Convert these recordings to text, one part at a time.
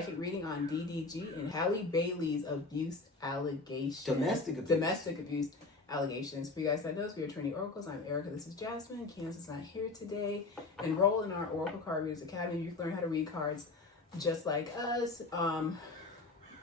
psychic reading on DDG and Halle Bailey's abuse allegations. Domestic abuse allegations. For you guys that knows, we are Trinity Oracles. I'm Erica. This is Jasmine. Kansas is not here today. Enroll in our Oracle Card Readers Academy. You can learn how to read cards just like us.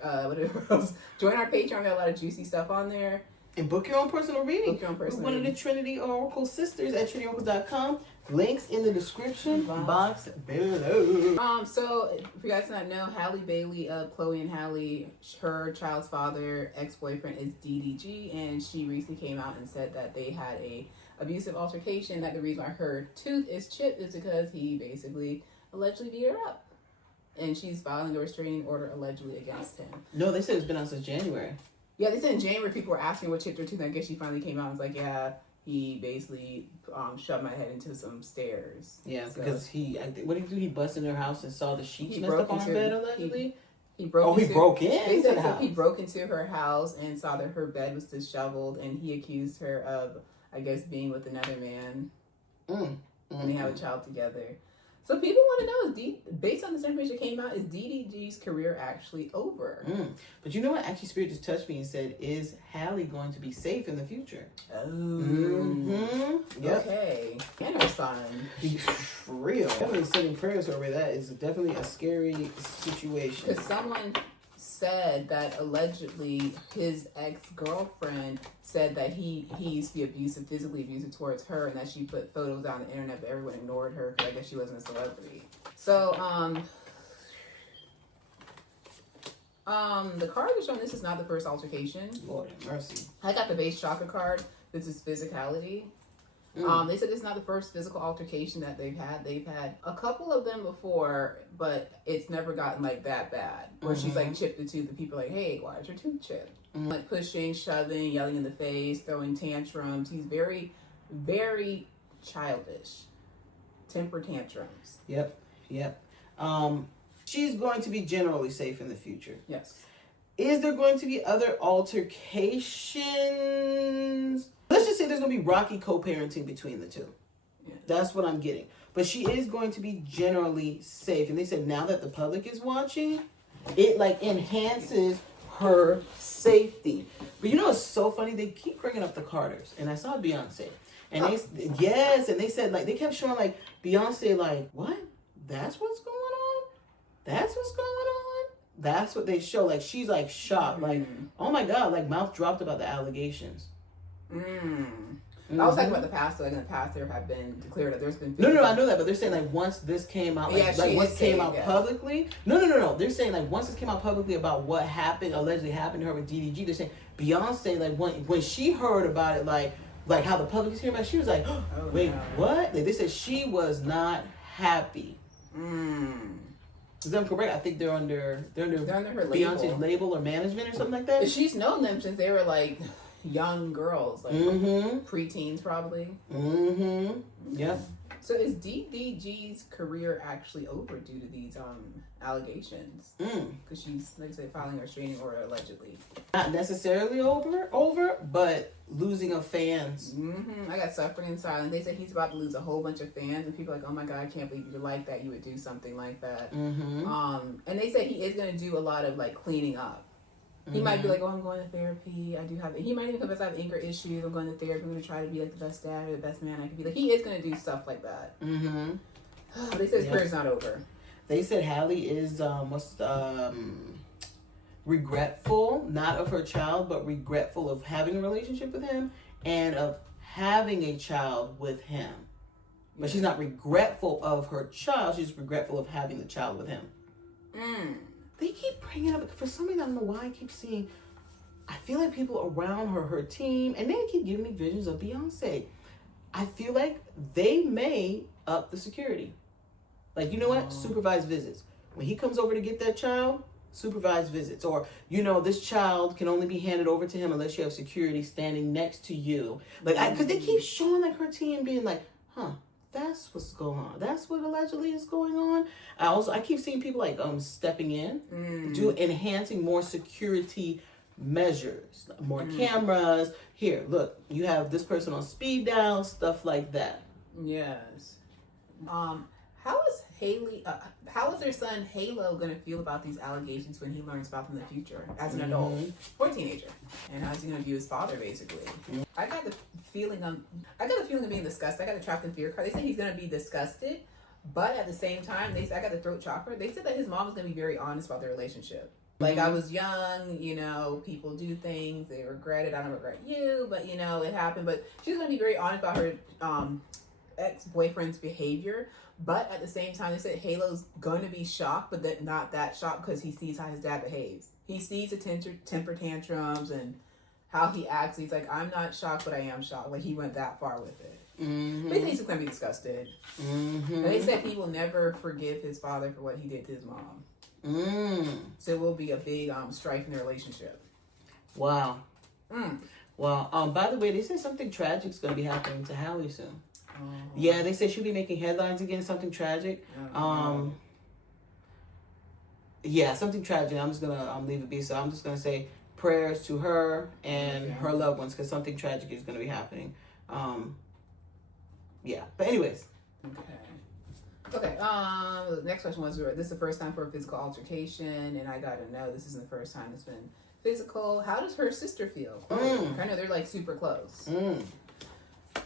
Whatever else. Join our Patreon. We got a lot of juicy stuff on there. And book your own personal reading. Book your own personal One of the Trinity Oracle sisters at TrinityOracles.com. Links in the description box below. So if you guys not know, Halle Bailey of Chloe and Halle, her child's father, ex-boyfriend is DDG, and she recently came out and said that they had a abusive altercation. That the reason why her tooth is chipped is because he basically allegedly beat her up, and she's filing a restraining order allegedly against him. No, they said it's been out since January. Yeah, they said in January people were asking what chipped her tooth. I guess she finally came out and was like, yeah, he basically shoved my head into some stairs. Yeah, so, because what did he do? He busted in her house and saw the sheets messed up on her bed, allegedly? He broke in? They said so he broke into her house and saw that her bed was disheveled, and he accused her of, I guess, being with another man. And they have a child together. So people want to know, based on this information that came out, is DDG's career actually over? But you know what? Actually, Spirit just touched me and said, is Halle going to be safe in the future? Oh. Yep. Okay. And her son. He's real. Definitely sending prayers over that. Is definitely a scary situation. Because someone said that allegedly his ex-girlfriend said that he used to be physically abusive towards her, and that she put photos on the internet, but everyone ignored her because I guess she wasn't a celebrity. So, the card is showing this is not the first altercation. Lord have mercy. I got the base chakra card. This is physicality. They said it's not the first physical altercation that they've had. They've had a couple of them before, but it's never gotten like that bad. Where she's like chipped the tooth, and people are like, hey, why is your tooth chipped? Like pushing, shoving, yelling in the face, throwing tantrums. He's very, very childish. Temper tantrums. Yep. She's going to be generally safe in the future. Yes. Is there going to be other altercations? Let's just say there's going to be rocky co-parenting between the two. Yeah. That's what I'm getting. But she is going to be generally safe. And they said now that the public is watching, it like enhances her safety. But you know what's so funny? They keep bringing up the Carters. And I saw Beyonce. And and they said like, they kept showing like Beyonce like, what? That's what's going on? That's what's going on? That's what they show. Like she's like shocked. Like, oh my God, like mouth dropped about the allegations. I was talking about the past. Like in the past, there have been declared that there's been. No, I know that, but they're saying like once this came out, publicly. No. They're saying like once this came out publicly about what allegedly happened to her with DDG. They're saying Beyonce like when she heard about it, like how the public is hearing about it, she was like, oh, wait, what? Like, they said she was not happy. Is that correct? I think they're under her Beyonce's label or management or something like that. She's known them since they were like young girls, like preteens probably. Yeah. So is DDG's career actually over due to these allegations? Because she's, like I said, filing a restraining order allegedly. Not necessarily over, but losing of fans. I got suffering in silence. They said he's about to lose a whole bunch of fans, and people are like, oh my God, I can't believe you're like that. You would do something like that. And they said he is going to do a lot of like cleaning up. He might be like, oh, I'm going to therapy. He might even confess I have anger issues. I'm going to therapy. I'm going to try to be like the best dad or the best man I can be. Like, he is going to do stuff like that. They said his career's not over. They said Halle is regretful, not of her child, but regretful of having a relationship with him and of having a child with him. But she's not regretful of her child. She's regretful of having the child with him. They keep bringing up, for some reason, I don't know why I keep seeing, I feel like people around her team, and they keep giving me visions of Beyonce. I feel like they may up the security. Like, you know what? Supervised visits. When he comes over to get that child, supervised visits. Or, you know, this child can only be handed over to him unless you have security standing next to you. Like, because they keep showing, like, her team being like, that's what's going on. That's what allegedly is going on. I keep seeing people like stepping in, enhancing more security measures, more cameras. Here, look, you have this person on speed dial, stuff like that. Yes. How is how is their son Halo gonna feel about these allegations when he learns about them in the future as an adult or teenager? And how's he gonna view his father basically? I got the feeling of being disgusted. I got the trapped in fear card. They say he's gonna be disgusted, but at the same time, I got the throat chakra. They said that his mom was gonna be very honest about their relationship. Like, I was young, people do things, they regret it. I don't regret you, but it happened. But she's gonna be very honest about her ex-boyfriend's behavior. But at the same time, they said Halo's gonna be shocked, but not that shocked because he sees how his dad behaves. He sees the temper tantrums and how he acts. He's like, I'm not shocked, but I am shocked. Like, he went that far with it. But he's gonna be disgusted. And they said he will never forgive his father for what he did to his mom. So it will be a big strife in their relationship. Wow. Wow. By the way, they said something tragic is going to be happening to Halle soon. Yeah, they said she'll be making headlines again. Something tragic. Yeah, something tragic. I'm just gonna leave it be. So I'm just gonna say prayers to her and her loved ones because something tragic is going to be happening. Yeah. But anyways. Okay, the next question was, this is the first time for a physical altercation, and I gotta know, this isn't the first time it's been physical. How does her sister feel? I know they're like super close.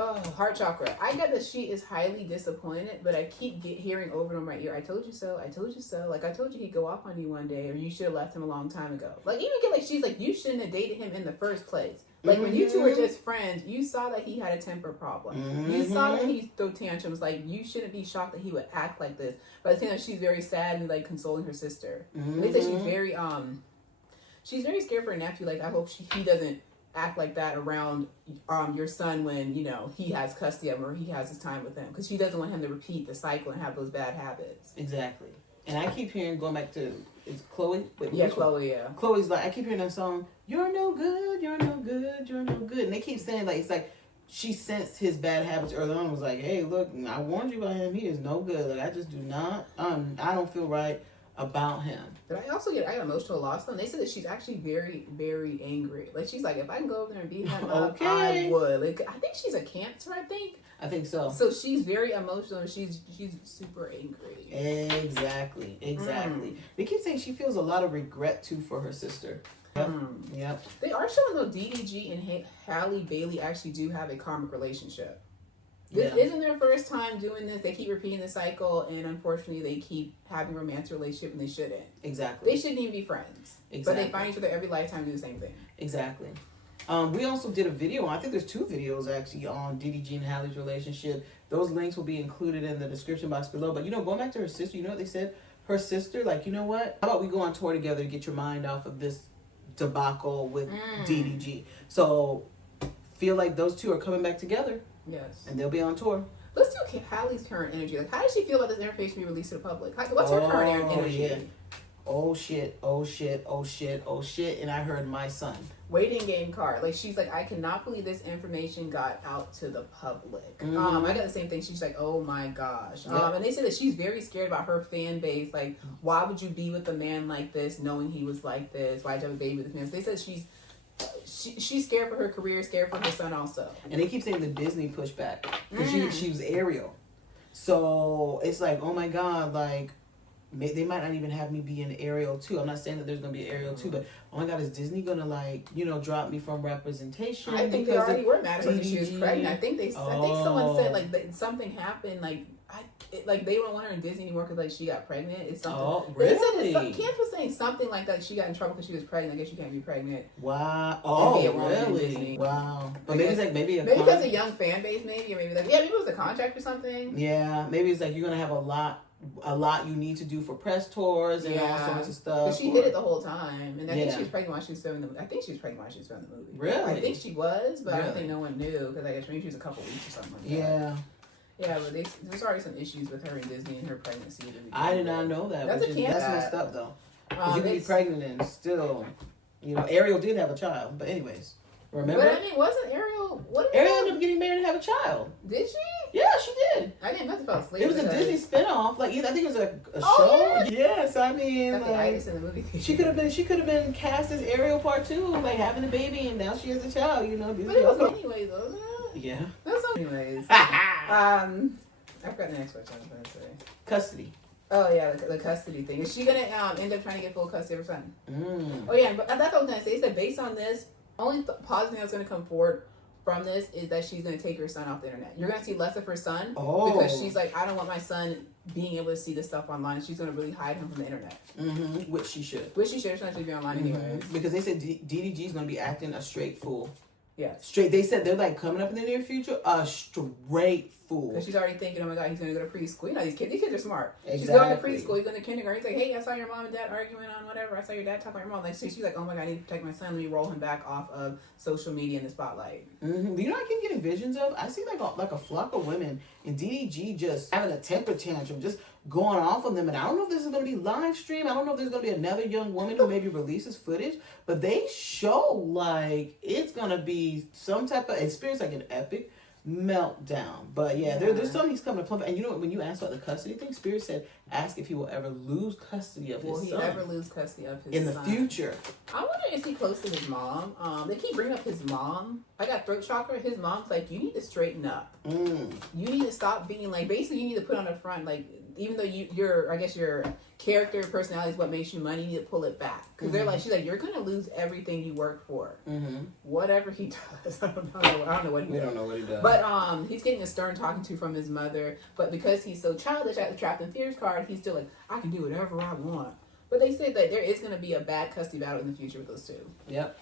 Oh, heart chakra. I got that she is highly disappointed, but I keep hearing over and over my ear, I told you so, I told you so. Like, I told you he'd go off on you one day, or you should have left him a long time ago. Like, even get like, she's like, you shouldn't have dated him in the first place. Like, when you two were just friends, you saw that he had a temper problem. You saw that he threw tantrums. Like, you shouldn't be shocked that he would act like this. But at the same time, she's very sad and, like, consoling her sister. And they say she's very scared for her nephew. Like, I hope he doesn't act like that around your son when, he has custody of him or he has his time with him. Because she doesn't want him to repeat the cycle and have those bad habits. Exactly. And I keep hearing, going back to, it's Chloe? Wait, yeah, Chloe, yeah. Chloe's like, I keep hearing that song, you're no good, you're no good, you're no good. And they keep saying, like, it's like, she sensed his bad habits early on and was like, hey, look, I warned you about him, he is no good. Like, I just do not, I don't feel right about him. But I also get emotional loss. They said that she's actually very, very angry. Like, she's like, if I can go over there and beat him up, I would. Like, I think she's a Cancer, I think so. So she's very emotional and she's super angry. Exactly. They keep saying she feels a lot of regret too for her sister. Yep. They are showing though DDG and Halle Bailey actually do have a karmic relationship. This isn't their first time doing this. They keep repeating the cycle, and unfortunately, they keep having a romantic relationship, and they shouldn't. Exactly. They shouldn't even be friends. Exactly. But they find each other every lifetime and do the same thing. Exactly. We also did a video. I think there's 2 videos actually on DDG and Halle's relationship. Those links will be included in the description box below. But going back to her sister, you know what they said? Her sister, like, you know what? How about we go on tour together to get your mind off of this debacle with DDG? So feel like those 2 are coming back together. Yes. And they'll be on tour. Let's do Halle's current energy. Like, how does she feel about this information being released to the public? What's her current energy? Yeah. Oh shit, oh shit, oh shit, oh shit, and I heard my son. Waiting game card. Like, she's like, I cannot believe this information got out to the public. I got the same thing. She's like, oh my gosh. And they said that she's very scared about her fan base. Like, why would you be with a man like this, knowing he was like this? Why'd you have a baby with him? So they said she's scared for her career, scared for her son also. And they keep saying the Disney pushback. Because she was Ariel. So it's like, oh my God, like, they might not even have me be an Ariel 2. I'm not saying that there's going to be an Ariel 2, but oh my God, is Disney going to, like, drop me from representation? I think they already were mad at her because she was pregnant. I think someone said, like, something happened, like they don't want her in Disney anymore because, like, she got pregnant. It's something. Oh, really? Candace was saying something like that. She got in trouble because she was pregnant. I guess you can't be pregnant. Wow. Oh, really? Wow. But maybe it's like maybe because a young fan base, maybe, or maybe like maybe it was a contract or something. Yeah, maybe it's like you're gonna have a lot you need to do for press tours and all sorts of stuff. But she hid it the whole time, and I think she was pregnant while she was filming the movie. I think she was pregnant while she was filming the movie. Really? I think she was, but I don't think no one knew because I guess maybe she was a couple weeks or something like that. Yeah. Yeah, but there's already some issues with her and Disney and her pregnancy. I did not know that. That's messed up, though. Because you can be pregnant and still, Ariel did have a child. But anyways, remember? But I mean, wasn't Ariel? Ariel ended up getting married and have a child. Did she? Yeah, she did. I didn't must have fell asleep. It was a Disney spinoff. Like, I think it was a show. Yeah. Yes, I mean, like, in the movie. she could have been cast as Ariel Part 2, like having a baby, and now she has a child. Disney. But it was anyways, though. Yeah. That's anyways. I forgot the next question I was going to say. Custody. Oh, yeah, the custody thing. Is she going to end up trying to get full custody of her son? Mm. Oh, yeah, but that's what I was going to say. He said based on this, only positive thing that's going to come forward from this is that she's going to take her son off the internet. You're going to see less of her son because she's like, I don't want my son being able to see this stuff online. She's going to really hide him from the internet. Mm-hmm. Which she should. She should be online anyways. Because they said DDG is going to be acting a straight fool. Yeah. Straight. They said they're like coming up in the near future, a straight fool. Because she's already thinking, oh my God, he's going to go to preschool. You know, these kids are smart. Exactly. She's going to preschool, he's going to kindergarten. He's like, hey, I saw your mom and dad arguing on whatever. I saw your dad talk about your mom. Like, so she's like, oh my God, I need to protect my son. Let me roll him back off of social media in the spotlight. Mm-hmm. You know what I keep getting visions of? I see like a flock of women and DDG just having a temper tantrum, just going off on them. And I don't know if this is going to be live stream. I don't know if there's going to be another young woman who maybe releases footage. But they show like it's going to be some type of experience, like an epic meltdown. But yeah, there's something he's coming to plump. And you know what, when you asked about the custody thing, Spirit said ask if he will ever lose custody of his son. Will he ever lose custody of his son? In the future. I wonder is he close to his mom? They keep bringing up his mom. I got throat chakra. His mom's like, you need to straighten up. You need to stop being like, basically you need to put on the front, like, even though your character, personality is what makes you money, you need to pull it back. Because they're like, she's like, you're going to lose everything you work for. Whatever he does. I don't know what he does. We don't know what he does. But he's getting a stern talking to from his mother. But because he's so childish at the Trapped in Fears card, he's still like, I can do whatever I want. But they said that there is going to be a bad custody battle in the future with those two. Yep.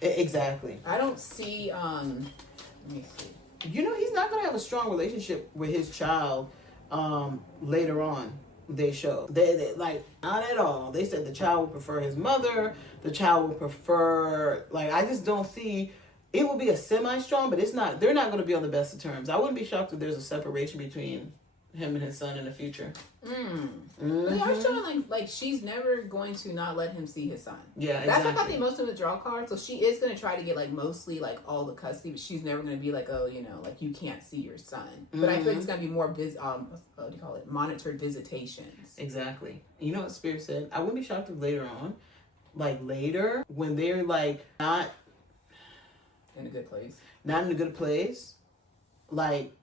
Exactly. I don't see, let me see. You know, he's not going to have a strong relationship with his child later on. They show they like not at all. They said the child will prefer his mother. The child will prefer, like, I just don't see. It will be a semi-strong, but it's not. They're not going to be on the best of terms. I wouldn't be shocked if there's a separation between him and his son in the future. But they are showing like she's never going to not let him see his son. Yeah, that's exactly. like I think most of the draw cards. So she is going to try to get like mostly like all the custody, but she's never going to be like, oh, you know, like you can't see your son. But I think it's going to be more what do you call it, monitored visitations. Exactly. You know what Spirit said? I wouldn't be shocked if later on, like later when they're like not in a good place, like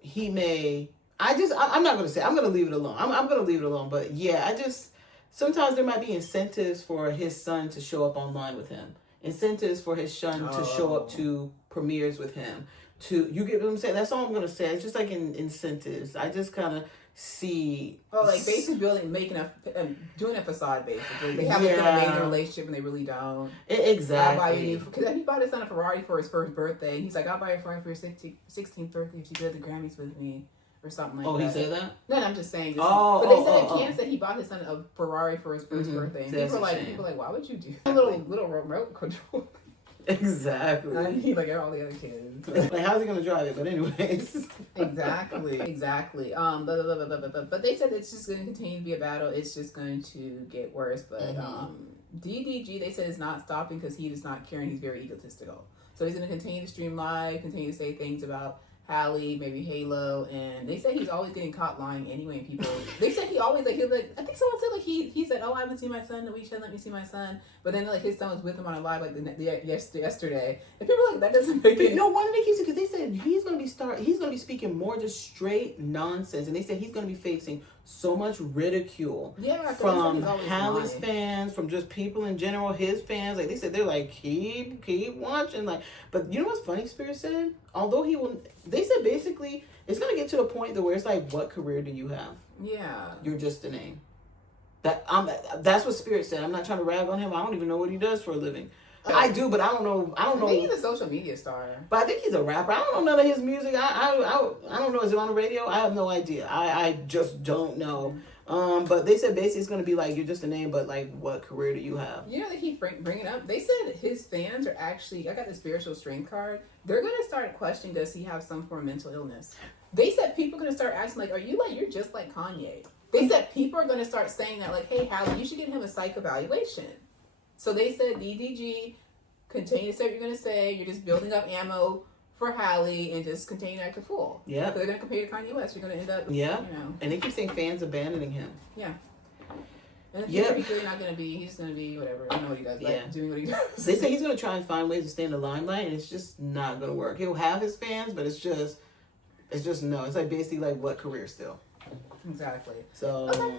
he may. I'm not going to say, I'm going to leave it alone. I'm going to leave it alone. But yeah, sometimes there might be incentives for his son to show up online with him. Incentives for his son to show up to premieres with him. You get what I'm saying? That's all I'm going to say. It's just like incentives. I just kind of see. Oh, like basically doing a facade basically. They have a major relationship and they really don't. Exactly. Because he bought his son a Ferrari for his first birthday. He's like, I'll buy a Ferrari for your 16th birthday if you go to the Grammys with me. Or something like that. Oh, he said that? No, I'm just saying. But they said Cam said he bought his son a Ferrari for his first birthday. And people were like, why would you do that? A little remote control. Exactly. I mean, like all the other kids. Like, how's he going to drive it? But anyways. Exactly. But they said it's just going to continue to be a battle. It's just going to get worse. But DDG, they said, is not stopping because he is not caring. He's very egotistical. So he's going to continue to stream live, continue to say things about Halle, maybe Halo, and they said he's always getting caught lying anyway. And people, they said he always I think someone said like he said, oh, I haven't seen my son in a week. She let me see my son, but then like his son was with him on a live like yesterday, and people were like that doesn't make any. No wonder they keep saying, because they said he's going to be speaking more just straight nonsense, and they said he's going to be facing so much ridicule from Halle's fans, from just people in general, his fans. Like they said, they're like keep watching. Like, but you know what's funny? Spirit said, although they said basically it's gonna get to a point where it's like, what career do you have? Yeah, you're just a name. That's what Spirit said. I'm not trying to rag on him. I don't even know what he does for a living. I do, but I don't know. I think he's a social media star. But I think he's a rapper. I don't know none of his music. I don't know. Is it on the radio? I have no idea. I just don't know. But they said basically it's going to be like, you're just a name, but like, what career do you have? You know, they keep bringing up. They said his fans are actually, I got the spiritual strength card. They're going to start questioning, does he have some form of mental illness? They said people are going to start asking, like, you're just like Kanye. They said people are going to start saying that, like, hey, Halle, you should get him a psych evaluation. So they said, DDG, continue to say what you're going to say. You're just building up ammo for Halle and just continue to act a fool. Yeah. Because they're going to compare you to Kanye West. You're going to end up, you know. And they keep saying fans abandoning him. Yeah. And the future, he's really not going to be, he's going to be whatever. I don't know what he does. Like, doing what he does. They say he's going to try and find ways to stay in the limelight, and it's just not going to work. He'll have his fans, but it's just It's just no. It's like basically like what career still. Exactly. So. Okay.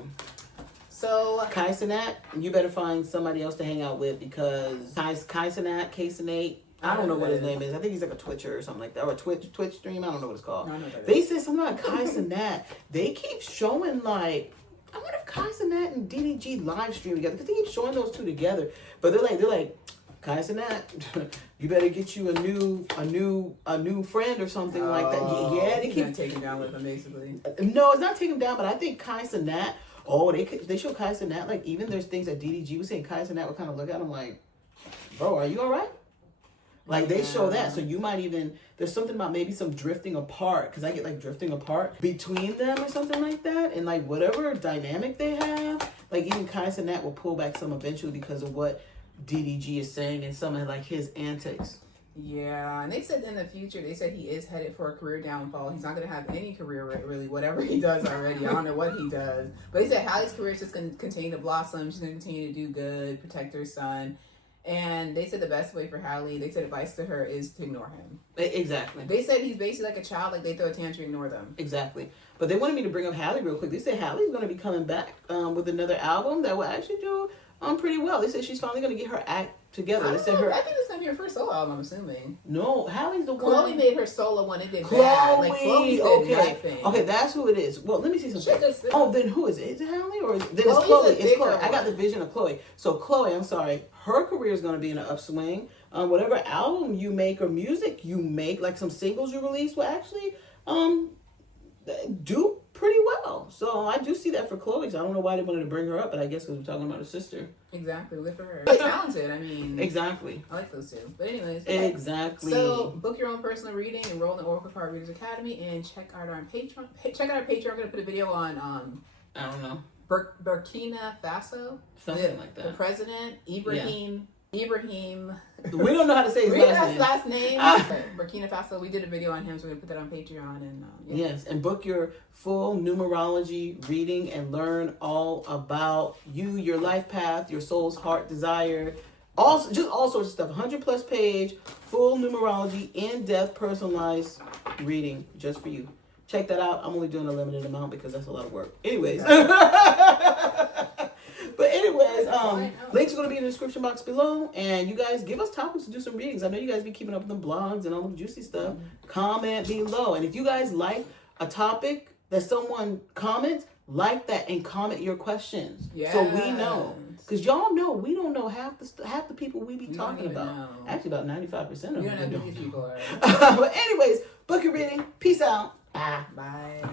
So Kai Cenat, you better find somebody else to hang out with because Kai Cenat, K-Cenate, I don't know what his name is. I think he's like a Twitcher or something like that, or a Twitch stream. I don't know what it's called. I know what that They is. said something about Kai Cenat. They keep showing like, I wonder if Kai Cenat and DDG live stream together because they keep showing those two together. But they're like, Kai Cenat, you better get you a new friend or something like that. Yeah, they keep taking down with him basically. No, it's not taking him down, but I think Kai Cenat. Oh, they show Kai Cenat, like, even there's things that DDG was saying, Kai Cenat would kind of look at him like, bro, are you all right? Like, they show that. So you might even, there's something about maybe some drifting apart, because I get, like, drifting apart between them or something like that. And, like, whatever dynamic they have, like, even Kai Cenat will pull back some eventually because of what DDG is saying and some of, like, his antics. Yeah, and they said in the future, they said he is headed for a career downfall. He's not going to have any career, really, whatever he does already. I don't know what he does. But they said Halle's career is just going to continue to blossom. She's going to continue to do good, protect her son. And they said the best way for Halle, they said advice to her is to ignore him. Exactly. They said he's basically like a child, like they throw a tantrum, ignore them. Exactly. But they wanted me to bring up Halle real quick. They said Halle's going to be coming back with another album that will actually do pretty well. They said she's finally going to get her act together. They said her. I think it's gonna be her first solo album. I'm assuming. No, Halle's the one. Chloe made her solo one. It did bad. Like Chloe did nothing. Okay, that's who it is. Well, let me see something. Then who is it? Is it Halle or then Chloe's it's Chloe? a It's Chloe. bigger I got the one. vision of Chloe. So Chloe, I'm sorry, her career is gonna be in an upswing. Whatever album you make or music you make, like some singles you release, will actually do pretty well. So I do see that for Chloe. So I don't know why they wanted to bring her up, but I guess because we're talking about her sister. Exactly, good for her. She's talented. I mean, Exactly. I like those two. But anyways, Exactly. So book your own personal reading, enroll in the Oracle Card Readers Academy, and check out our Patreon. Check out our Patreon. I'm gonna put a video on I don't know. Burkina Faso. Something like that. The president Ibrahim. We don't know how to say his last name. Okay, Burkina Faso. We did a video on him, so we're gonna put that on Patreon. And Yes, and book your full numerology reading and learn all about you, your life path, your soul's heart desire, just all sorts of stuff. 100+ page, full numerology, in-depth, personalized reading just for you. Check that out. I'm only doing a limited amount because that's a lot of work. Anyways. But anyways, links are going to be in the description box below. And you guys give us topics to do some readings. I know you guys be keeping up with the blogs and all the juicy stuff. Comment below. And if you guys like a topic that someone comments, like that and comment your questions. Yes. So we know. Because y'all know we don't know half the people we be talking about. Know. Actually, about 95% of them. You don't know who these people are. But anyways, book your reading. Peace out. Bye. Bye.